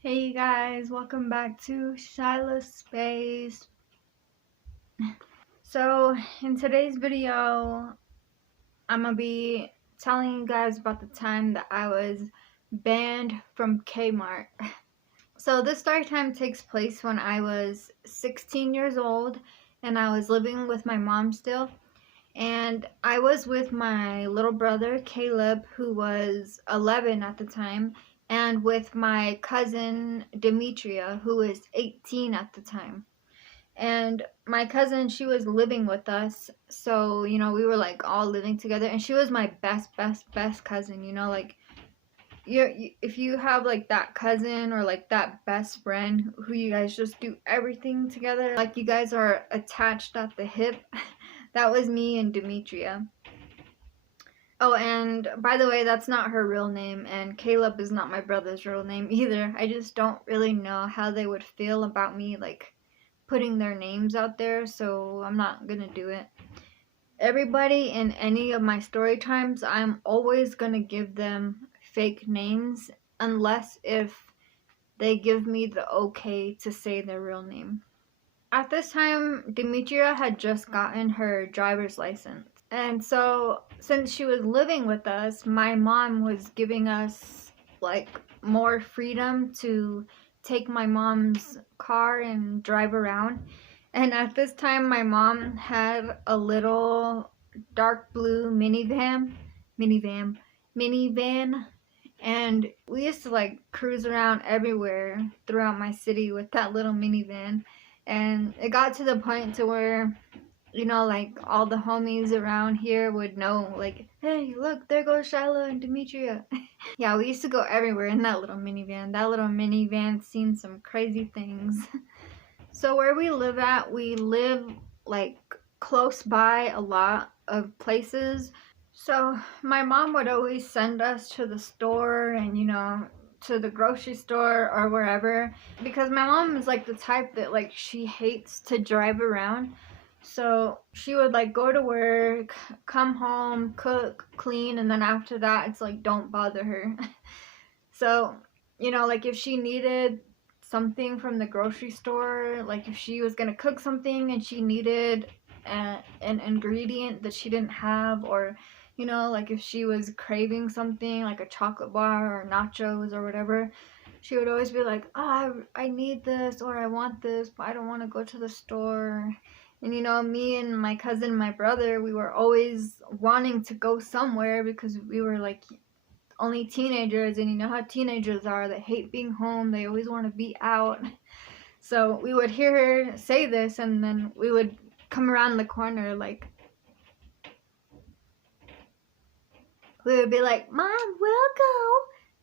Hey you guys, welcome back to Shyla Space. So in today's video, I'm gonna be telling you guys about the time that I was banned from K-Mart. So this story time takes place when I was 16 years old and I was living with my mom still. And I was with my little brother Caleb, who was 11 at the time, and with my cousin Demetria, who was 18 at the time. And my cousin, she was living with us, so we were like all living together, and she was my best cousin. Like if you have like that cousin or like that best friend who you guys just do everything together, like you guys are attached at the hip. That was me and Demetria. Oh, and by the way, that's not her real name, and Caleb is not my brother's real name either. I just don't really know how they would feel about me, like, putting their names out there, so I'm not gonna do it. Everybody in any of my story times, I'm always gonna give them fake names, unless if they give me the okay to say their real name. At this time, Demetria had just gotten her driver's license. And so, since she was living with us, my mom was giving us like more freedom to take my mom's car and drive around. And at this time, my mom had a little dark blue minivan, and we used to like cruise around everywhere throughout my city with that little minivan. And it got to the point to where like all the homies around here would know, like, hey, look, there goes Shiloh and Demetria. Yeah, we used to go everywhere in that little minivan. That little minivan seen some crazy things. So where we live like close by a lot of places. So my mom would always send us to the store and to the grocery store or wherever, because my mom is like the type that like she hates to drive around. So she would like go to work, come home, cook, clean, and then after that it's like don't bother her. So like if she needed something from the grocery store, like if she was gonna cook something and she needed an ingredient that she didn't have, or like if she was craving something like a chocolate bar or nachos or whatever, she would always be like, oh, I need this, or I want this, but I don't want to go to the store. And me and my cousin and my brother, we were always wanting to go somewhere because we were like only teenagers, and you know how teenagers are, they hate being home, they always want to be out. So we would hear her say this, and then we would come around the corner, like, we would be like, Mom, we'll go.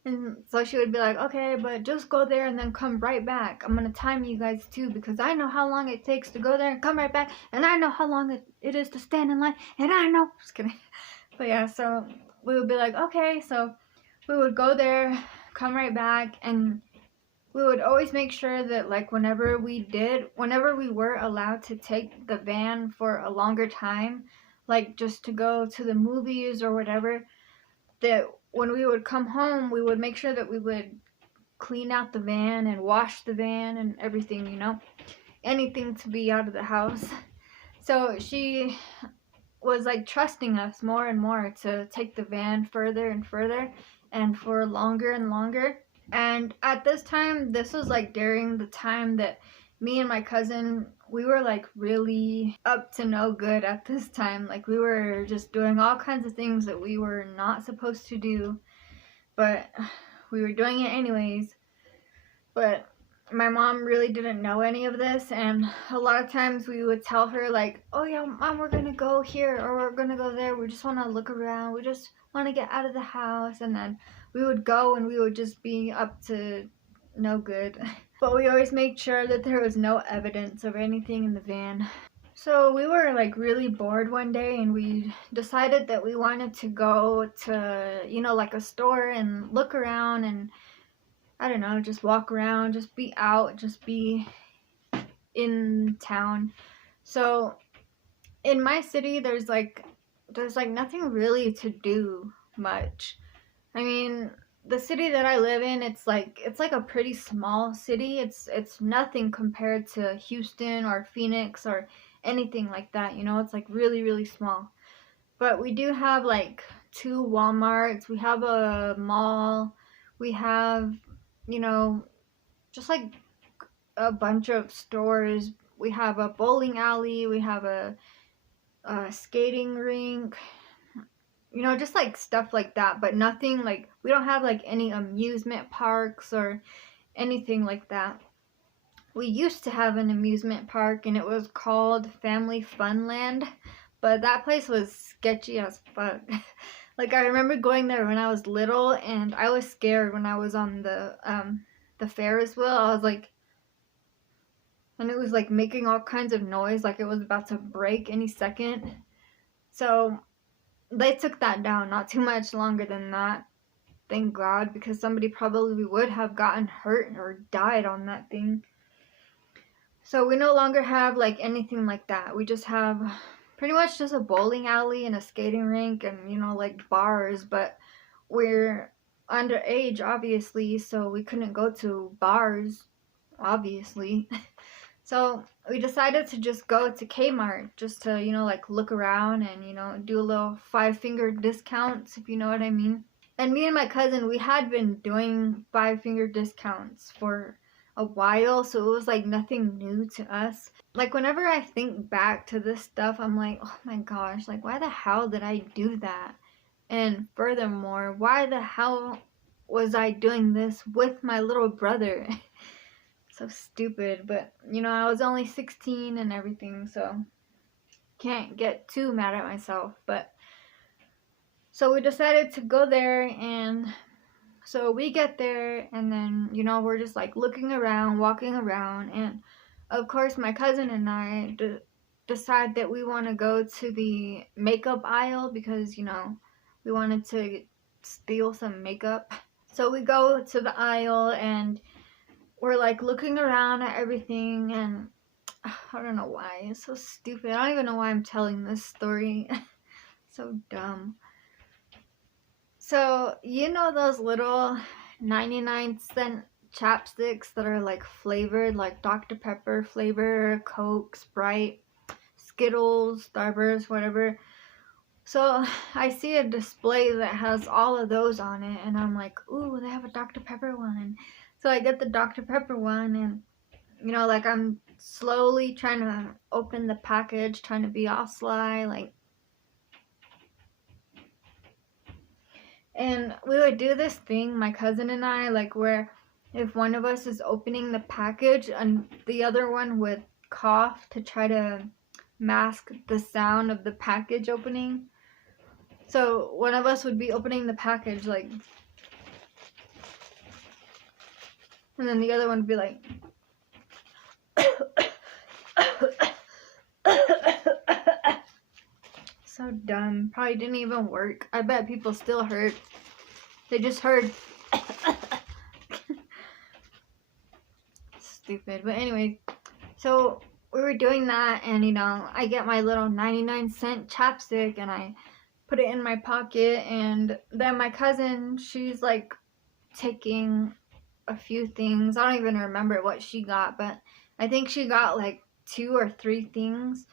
And so she would be like, okay, but just go there and then come right back. I'm going to time you guys too, because I know how long it takes to go there and come right back. And I know how long it is to stand in line. And I know. Just kidding. But yeah, so we would be like, okay. So we would go there, come right back. And we would always make sure that like whenever we were allowed to take the van for a longer time, like just to go to the movies or whatever, that when we would come home, we would make sure that we would clean out the van and wash the van and everything, anything to be out of the house. So she was like trusting us more and more to take the van further and further and for longer and longer. And at this time, this was like during the time that me and my cousin, we were like really up to no good at this time. Like we were just doing all kinds of things that we were not supposed to do, but we were doing it anyways. But my mom really didn't know any of this, and a lot of times we would tell her like, oh yeah, Mom, we're gonna go here or we're gonna go there, we just want to look around, we just want to get out of the house. And then we would go and we would just be up to no good. But we always made sure that there was no evidence of anything in the van. So we were like really bored one day, and we decided that we wanted to go to like a store and look around and I don't know, just walk around, just be out, just be in town. So in my city, there's like nothing really to do much. I mean, the city that I live in, it's like a pretty small city. It's nothing compared to Houston or Phoenix or anything like that, you know. It's like really, really small. But we do have like 2 Walmarts, we have a mall, we have, you know, just like a bunch of stores. We have a bowling alley, we have a skating rink, you know, just like stuff like that, but nothing like, we don't have like any amusement parks or anything like that. We used to have an amusement park and it was called Family Funland, but that place was sketchy as fuck. Like, I remember going there when I was little and I was scared when I was on the Ferris wheel. I was like, and it was like making all kinds of noise, like it was about to break any second. So they took that down not too much longer than that. Thank God, because somebody probably would have gotten hurt or died on that thing. So we no longer have like anything like that. We just have pretty much just a bowling alley and a skating rink and, you know, like bars, but we're underage obviously, so we couldn't go to bars, obviously. So we decided to just go to K-Mart just to, you know, like look around and, you know, do a little 5-finger discounts, if you know what I mean. And me and my cousin, we had been doing 5-finger discounts for a while, so it was like nothing new to us. Like, whenever I think back to this stuff, I'm like, oh my gosh, like, why the hell did I do that? And furthermore, why the hell was I doing this with my little brother? So stupid. But, you know, I was only 16 and everything, so can't get too mad at myself. But so we decided to go there, and so we get there, and then, you know, we're just like looking around, walking around, and of course my cousin and I decide that we want to go to the makeup aisle because, you know, we wanted to steal some makeup. So we go to the aisle and we're like looking around at everything, and I don't know why, it's so stupid. I don't even know why I'm telling this story. So dumb. So, you know those little 99-cent chapsticks that are like flavored, like Dr. Pepper flavor, Coke, Sprite, Skittles, Starburst, whatever. So I see a display that has all of those on it, and I'm like, ooh, they have a Dr. Pepper one. So I get the Dr. Pepper one, and, you know, like, I'm slowly trying to open the package, trying to be all sly, like. And we would do this thing, my cousin and I, like, where if one of us is opening the package and the other one would cough to try to mask the sound of the package opening. So one of us would be opening the package, like, and then the other one would be like, so dumb. Probably didn't even work. I bet people still heard. They just heard. Stupid. But anyway, so we were doing that, and, you know, I get my little 99-cent chapstick and I put it in my pocket, and then my cousin, she's like taking a few things. I don't even remember what she got, but I think she got like 2 or 3 things.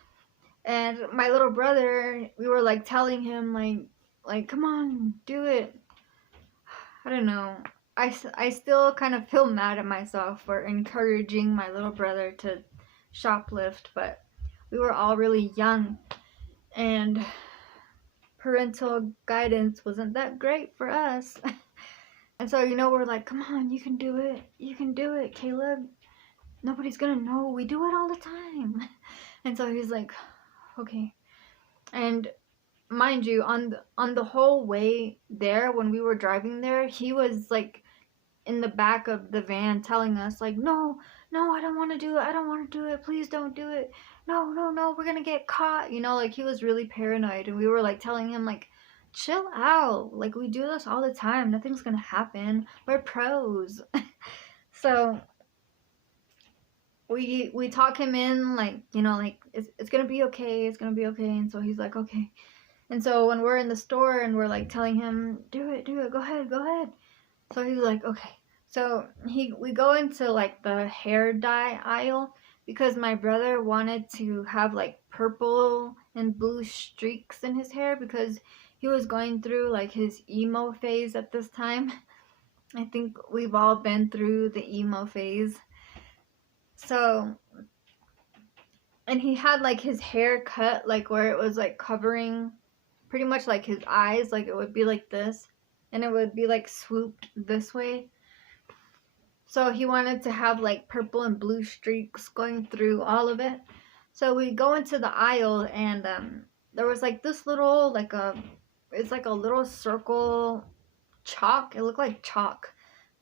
And my little brother, we were like telling him like come on, do it. I don't know. I still kind of feel mad at myself for encouraging my little brother to shoplift, but we were all really young, and parental guidance wasn't that great for us. And so, you know, we're like, come on, you can do it, Caleb. Nobody's gonna know, we do it all the time. And so he's like, okay. And mind you, on the whole way there, when we were driving there, he was like in the back of the van telling us like, no, I don't want to do it, please don't do it, no, we're gonna get caught, you know, like he was really paranoid. And we were like telling him like, chill out, like we do this all the time, nothing's gonna happen, we're pros. So we talk him in, like, you know, like it's gonna be okay, and so he's like, okay. And so when we're in the store and we're like telling him, do it, go ahead, So he's like, okay. So we go into like the hair dye aisle because my brother wanted to have like purple and blue streaks in his hair because he was going through like his emo phase at this time. I think we've all been through the emo phase. So, and he had like his hair cut like where it was like covering pretty much like his eyes, like it would be like this, and it would be like swooped this way. So he wanted to have like purple and blue streaks going through all of it. So we go into the aisle and there was like this little it's like a little circle chalk. It looked like chalk.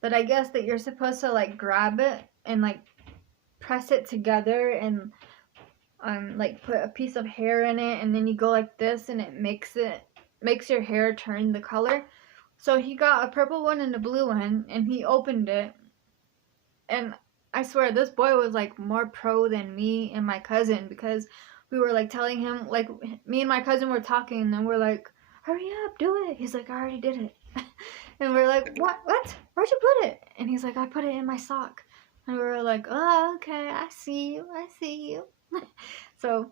But I guess that you're supposed to like grab it and like press it together and like put a piece of hair in it, and then you go like this and it makes your hair turn the color. So he got a purple one and a blue one and he opened it, and I swear this boy was like more pro than me and my cousin, because we were like telling him, like me and my cousin were talking and then we're like, hurry up, do it. He's like, I already did it. And we're like, what? Where'd you put it? And he's like, I put it in my sock. And we were like, oh, okay, I see you. So,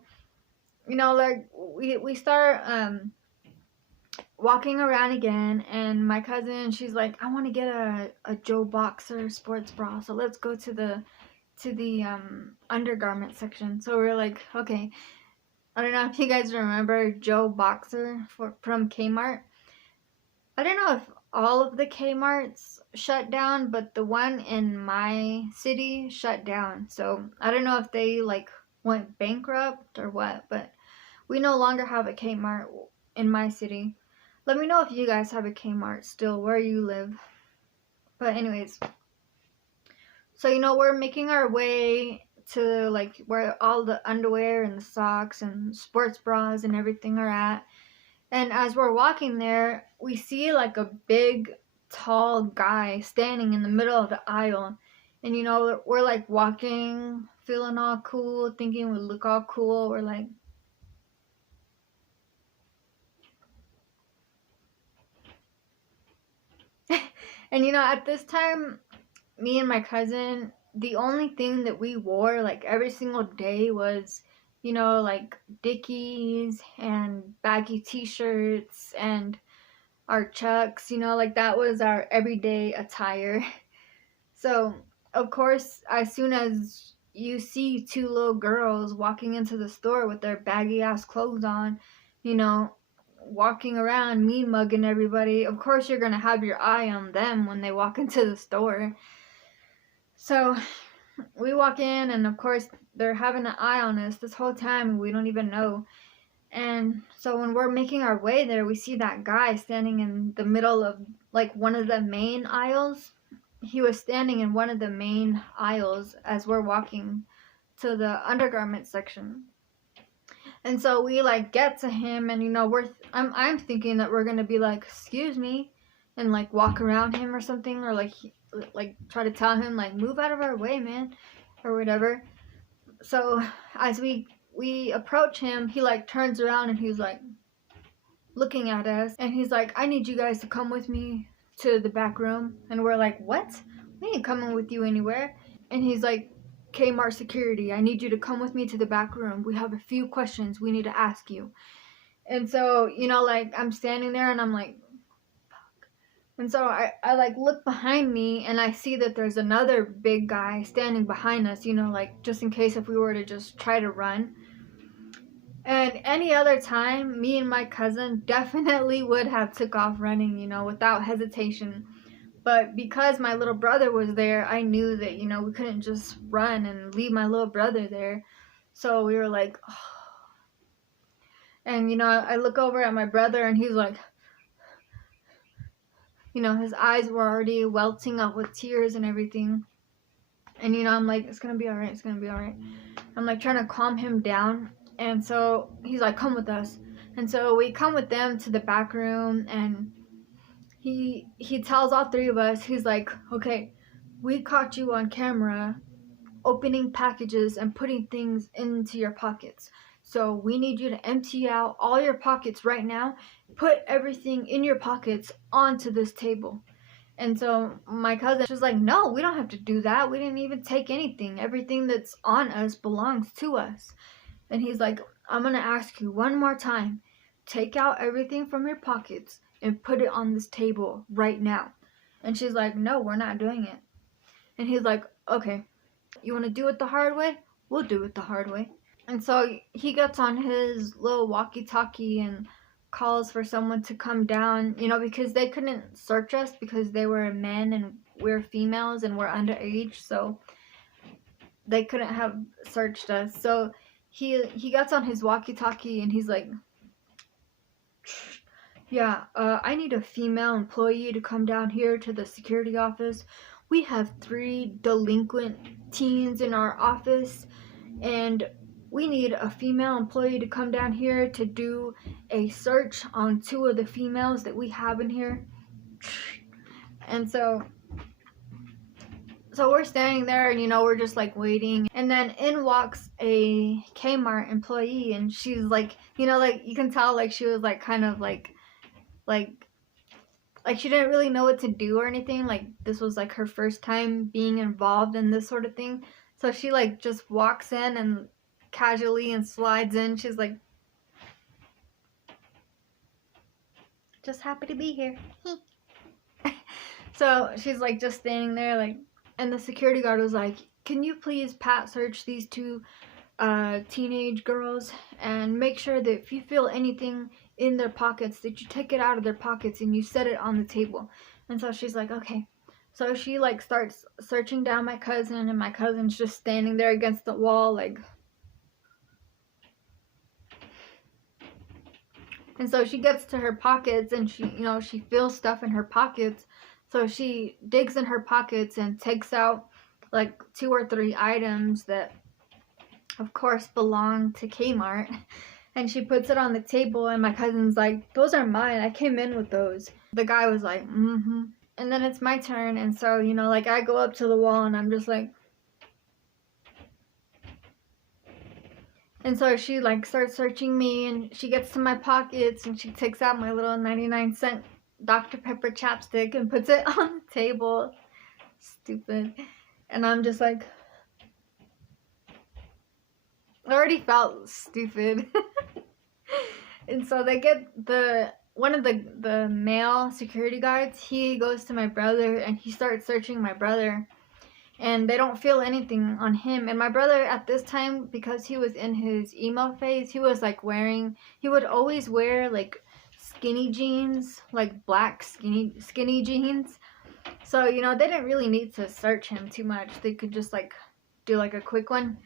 you know, like we start walking around again, and my cousin, she's like, I want to get a Joe Boxer sports bra, so let's go to the undergarment section. So we're like, okay. I don't know if you guys remember Joe Boxer from K-Mart. I don't know if all of the K-Marts shut down, but the one in my city shut down. So I don't know if they like went bankrupt or what, but we no longer have a K-Mart in my city. Let me know if you guys have a K-Mart still where you live. But anyways, so you know, we're making our way to like where all the underwear and the socks and sports bras and everything are at. And as we're walking there, we see like a big, tall guy standing in the middle of the aisle. And you know, we're like walking, feeling all cool, thinking we look all cool. We're like, and you know, at this time, me and my cousin, the only thing that we wore like every single day was, you know, like Dickies and baggy t-shirts and our Chucks, you know, like that was our everyday attire. So, of course, as soon as you see two little girls walking into the store with their baggy ass clothes on, you know, walking around mean mugging everybody, of course you're going to have your eye on them when they walk into the store. So, we walk in, and of course, they're having an eye on us this whole time. We don't even know. And so when we're making our way there, we see that guy standing in the middle of like one of the main aisles. He was standing in one of the main aisles as we're walking to the undergarment section. And so we like get to him, and you know, I'm thinking that we're gonna be like, excuse me, and like walk around him or something, or like try to tell him like, move out of our way, man, or whatever. So as we approach him, he like turns around and he's like looking at us, and he's like, I need you guys to come with me to the back room. And we're like, what? We ain't coming with you anywhere. And he's like, Kmart security, I need you to come with me to the back room. We have a few questions we need to ask you. And so, you know, like I'm standing there and I'm like, fuck. And so I like look behind me, and I see that there's another big guy standing behind us, you know, like just in case if we were to just try to run. And any other time, me and my cousin definitely would have took off running, you know, without hesitation. But because my little brother was there, I knew that, you know, we couldn't just run and leave my little brother there. So we were like, oh. And, you know, I look over at my brother, and he's like, you know, his eyes were already welting up with tears and everything. And, you know, I'm like, it's going to be all right. It's going to be all right. I'm like trying to calm him down. And so he's like, come with us. And so we come with them to the back room, and he tells all three of us, he's like, okay, we caught you on camera opening packages and putting things into your pockets. So we need you to empty out all your pockets right now. Put everything in your pockets onto this table. And so my cousin, she's like, no, we don't have to do that. We didn't even take anything. Everything that's on us belongs to us. And he's like, I'm going to ask you one more time. Take out everything from your pockets and put it on this table right now. And she's like, no, we're not doing it. And he's like, okay, you want to do it the hard way? We'll do it the hard way. And so he gets on his little walkie-talkie and calls for someone to come down, because they couldn't search us because they were men and we're females and we're underage, so they couldn't have searched us. So he gets on his walkie-talkie and he's like, yeah, I need a female employee to come down here to the security office. We have 3 delinquent teens in our office, and we need a female employee to come down here to do a search on 2 of the females that we have in here. And so we're standing there and, we're just like waiting. And then in walks a K-Mart employee, and she's like, like you can tell like she was like kind of like she didn't really know what to do or anything. Like this was like her first time being involved in this sort of thing. So she like just walks in and casually and slides in. She's like, just happy to be here. So she's like just standing there like, and the security guard was like, can you please pat search these 2 teenage girls and make sure that if you feel anything in their pockets that you take it out of their pockets and you set it on the table. And so she's like, okay. So she like starts searching down my cousin, and my cousin's just standing there against the wall like. And so she gets to her pockets and she feels stuff in her pockets. So she digs in her pockets and takes out like 2 or 3 items that of course belong to K-Mart. And she puts it on the table, and my cousin's like, those are mine. I came in with those. The guy was like, mm-hmm. And then it's my turn. And so, like I go up to the wall and I'm just like. And so she like starts searching me, and she gets to my pockets and she takes out my little 99-cent Dr. Pepper chapstick and puts it on the table. Stupid. And I'm just like, I already felt stupid. And so they get one of the male security guards, he goes to my brother and he starts searching my brother. And they don't feel anything on him. And my brother at this time, because he was in his emo phase, he was like he would always wear like skinny jeans, like black skinny jeans. So, they didn't really need to search him too much. They could just like do like a quick one.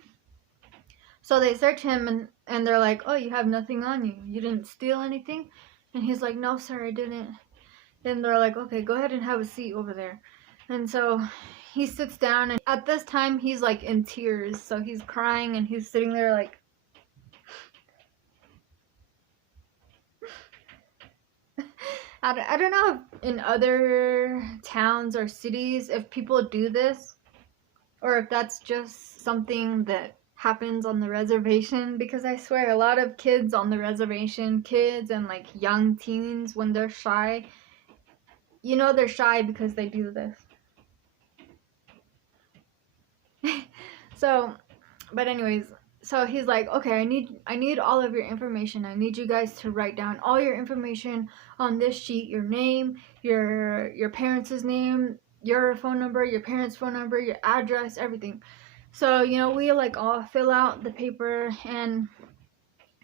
So they search him and they're like, oh, you have nothing on you. You didn't steal anything? And he's like, no, sir, I didn't. Then they're like, okay, go ahead and have a seat over there. And so he sits down, and at this time he's like in tears. So he's crying and he's sitting there like. I don't know if in other towns or cities if people do this, or if that's just something that happens on the reservation, because I swear a lot of kids on the reservation, kids and like young teens, when they're shy, they're shy because they do this. So, but anyways, so he's like, okay, I need all of your information. I need you guys to write down all your information on this sheet, your name, your parents' name, your phone number, your parents' phone number, your address, everything. So, we like all fill out the paper, and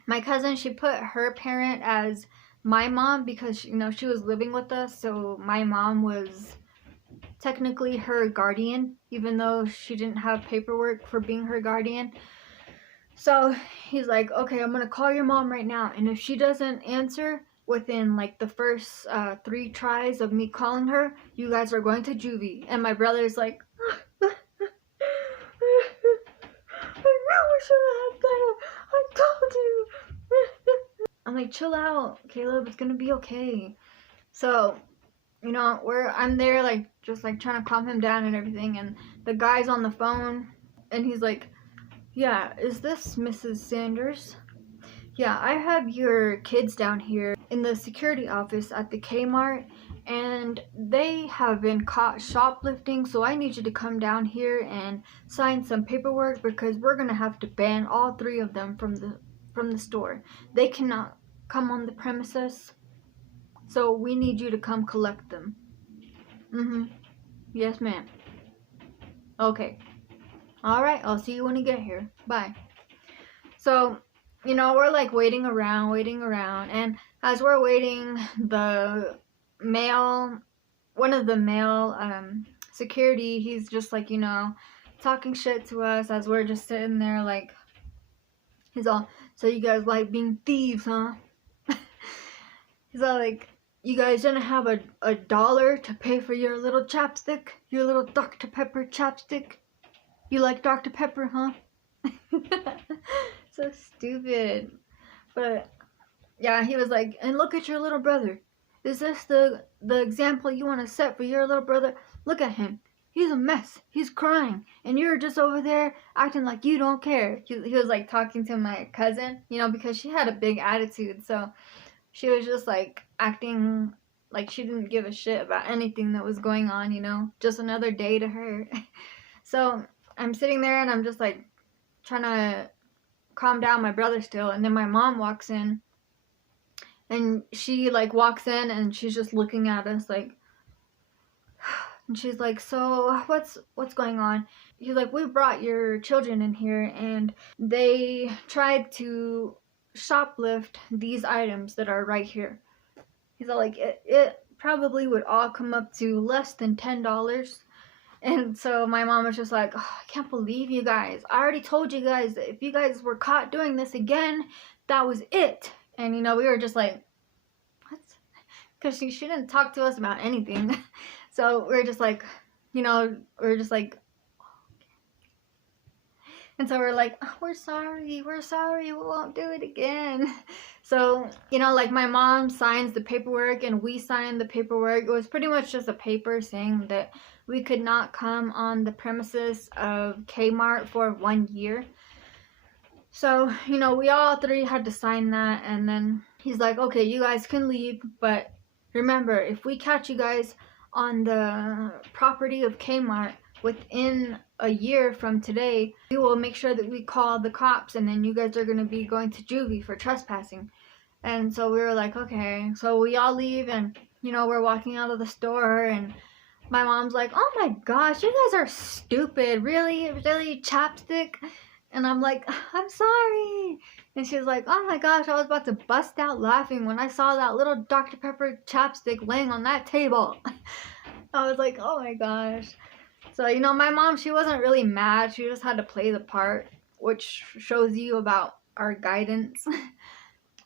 my cousin, she put her parent as my mom because, she was living with us. So my mom was technically her guardian, even though she didn't have paperwork for being her guardian. So he's like, okay, I'm going to call your mom right now. And if she doesn't answer within like the first 3 tries of me calling her, you guys are going to juvie. And my brother's like, I should have done it. I told you. I'm like, chill out, Caleb. It's gonna be okay. So, I'm there, like, just like trying to calm him down and everything. And the guy's on the phone, and he's like, yeah, is this Mrs. Sanders? Yeah, I have your kids down here in the security office at the K-Mart, and they have been caught shoplifting, so I need you to come down here and sign some paperwork because we're gonna have to ban all 3 of them from the store. They cannot come on the premises, so we need you to come collect them. Yes, ma'am. Okay. Alright, I'll see you when you get here. Bye. So, you know, we're like waiting around, and as we're waiting, one of the male security, he's just like, you know, talking shit to us as we're just sitting there like, he's all, so you guys like being thieves, huh? He's all like, you guys didn't have a dollar to pay for your little chapstick? Your little Dr. Pepper chapstick? You like Dr. Pepper, huh? So stupid. But yeah, he was like, and look at your little brother. Is this the example you want to set for your little brother? Look at him. He's a mess. He's crying. And you're just over there acting like you don't care. He was like talking to my cousin, you know, because she had a big attitude. So she was just like acting like she didn't give a shit about anything that was going on, you know. Just another day to her. So I'm sitting there and I'm just like trying to calm down my brother still, and then my mom walks in, and she like walks in and she's just looking at us like, and she's like, so what's going on? He's like, we brought your children in here and they tried to shoplift these items that are right here. He's all like, it probably would all come up to less than $10. And so my mom was just like, oh, I can't believe you guys. I already told you guys that if you guys were caught doing this again, that was it. And, you know, we were just like, what? Because she didn't talk to us about anything. So we were just like, you know, and so we're like, oh, we're sorry, we won't do it again. So, you know, like my mom signs the paperwork and we signed the paperwork. It was pretty much just a paper saying that we could not come on the premises of K-Mart for 1 year. So, you know, we all 3 had to sign that, and then he's like, okay, you guys can leave, but remember, if we catch you guys on the property of K-Mart within a year from today, we will make sure that we call the cops, and then you guys are going to be going to juvie for trespassing. And so we were like, okay. So we all leave, and, you know, we're walking out of the store, and my mom's like, oh my gosh, you guys are stupid. Really, chapstick? And I'm like, I'm sorry. And she's like, oh my gosh, I was about to bust out laughing when I saw that little Dr. Pepper chapstick laying on that table. I was like, oh my gosh. So, you know, my mom, she wasn't really mad. She just had to play the part, which shows you about our guidance.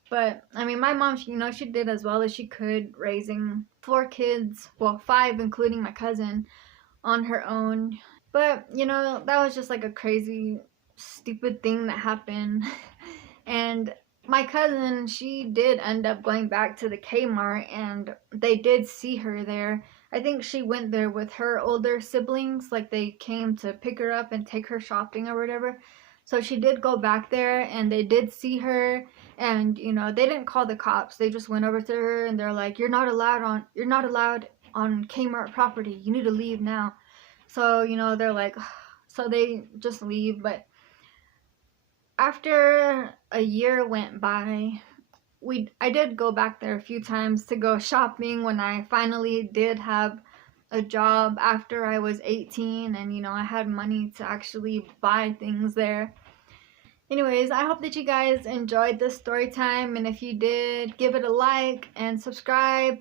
But, I mean, my mom, you know, she did as well as she could, raising 4 kids, well, 5 including my cousin, on her own. But, you know, that was just like a crazy, stupid thing that happened. And my cousin, she did end up going back to the K-Mart, and they did see her there. I think she went there with her older siblings, like they came to pick her up and take her shopping or whatever. So she did go back there, and they did see her, and, you know, they didn't call the cops. They just went over to her, and they're like, you're not allowed on K-Mart property. You need to leave now. So, you know, they're like, so they just leave. But after a year went by, I did go back there a few times to go shopping when I finally did have a job after I was 18, and, you know, I had money to actually buy things there. Anyways, I hope that you guys enjoyed this story time, and if you did, give it a like and subscribe.